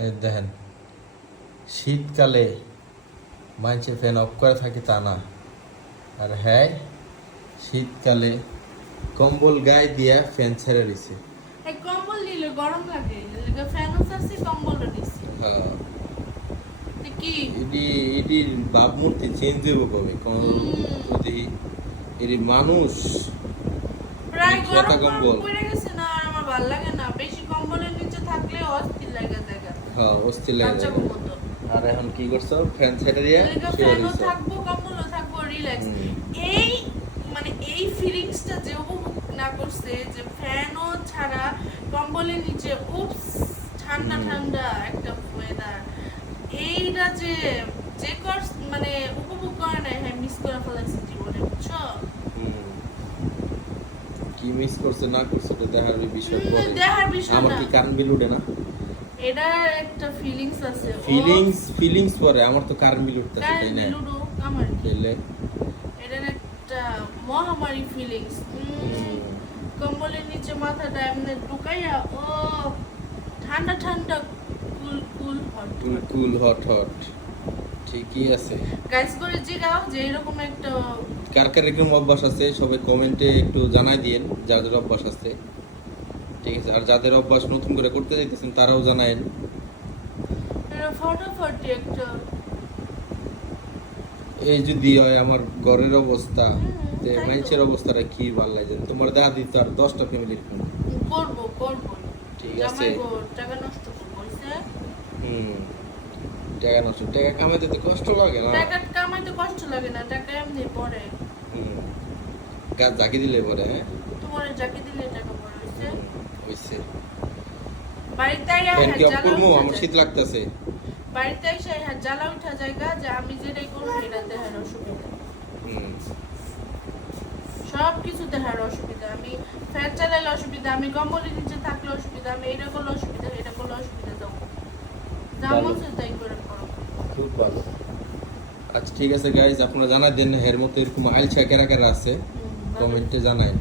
এই দেখেন, শীতকালে মানুষে ফ্যান অফ করে থাকে তা না, আর হ্যাঁ শীতকালে কম্বল গায়ে দিয়া ফ্যান ছেড়ে দিছে। এই কম্বল নিলে গরম লাগে, এদিকে ফ্যানও আছে কম্বলও নিছে। হ্যাঁ, কি এটি ভাবমূর্তি চেঞ্জ হইব কবে যদি এটি মানুষ প্রায় গরম খেতা গরম কম্বল। পড়ে গেছে না, আর আমার ভালো লাগে না বেশি কম্বলের নিচে থাকলে অস্থির লাগে দেখা। হ্যাঁ, অস্থির লাগে বাচ্চা যায়। মতো আর এখন কি করছো, ফ্যান ছেড়ে দিয়া এদিকে শুয়ে ফ্যানও দিছো। থাকবো কম্বলও থাকবো রিল্যাক্স। হুম। এই মানে এই ফিলিংসটা যে উপভোগ না করছে, যে ফ্যানও ছাড়া কম্বলের নিচে উপস ঠান্ডা ঠান্ডা একটা ওয়েদার, এইটা যে যে মানে উপভোগ করে না, হ্যাঁ মিস করে ফেলাইছে জীবনে, বুঝছো? হুম। কি মিস করছে না করছে তো দেখার বিষয় পরে। দেখার বিষয় আমার না, কি কারেন্ট বিল উঠে না? এটা একটা ফিলিংস আছে। ফিলিংস পরে আমার তো কারেন্ট বিল উঠতেছে, তাই না? লুডো আমার কি তাইলে এটার একটা মহামারী ফিলিংস। কম্বলের নিচে মাথাটা এমনি ঢুকাইয়া, ও ঠান্ডা ঠান্ডা কুল কুল হট কুল হট হট ঠিকই আছে। গাইস করে জিগাও যে এরকম একটা কার কার এরকম অভ্যাস আছে সবাই কমেন্টে একটু জানাই দিয়েন, যাদের অভ্যাস আছে। ঠিক আছে, আর যাদের অভ্যাস নতুন করে করতে যাইতেছেন তারাও জানায়েন। ফটাফটি একটা এই যদি হয় আমার ঘরের অবস্থা, তে তাই তো। মানুষের অবস্থাটা কি ভালো লাগে, তোমার দেখা দিত আর 10টা ফ্যামিলির ফোন। করবো করবো ঠিক আছে। জামাই গো টাকা নষ্ট করছে। টাকা নষ্ট, টাকা কামাইতে তো কষ্ট লাগে না। টাকা কামাইতে কষ্ট লাগে না, টাকা এমনি পড়ে। গাছ ঝাঁকি দিলে পরে, হ্যাঁ তোমার যাকে দিলে টাকা পড়ে হইছে। হইছে। বাড়িতে আইয়া ফ্যান হ্যাঁ কি অফ জ্বালা করবো? উঠা আমার যায়। শীত লাগতেছে। বাড়িতে এসে হ্যাঁ জ্বালা উঠা জায়গা যে আমি যেটাই করবো এটাতে হ্যাঁ অসুবিধা, সব কিছুতে হ্যাঁ অসুবিধা। আমি ফ্যান চালাইলে অসুবিধা, আমি কম্বলের নিচে থাকলে অসুবিধা, আমি এটা করলে অসুবিধা, এটা করলে অসুবিধা। যাও যা ভালো। মন চায় তাই করে করো। খুব ভালো। আচ্ছা ঠিক আছে গাইজ, আপনারা জানাই দেন এর মধ্যে এরকম আইলছা কারা কারা আছে, ভালো। কমেন্টে জানাই।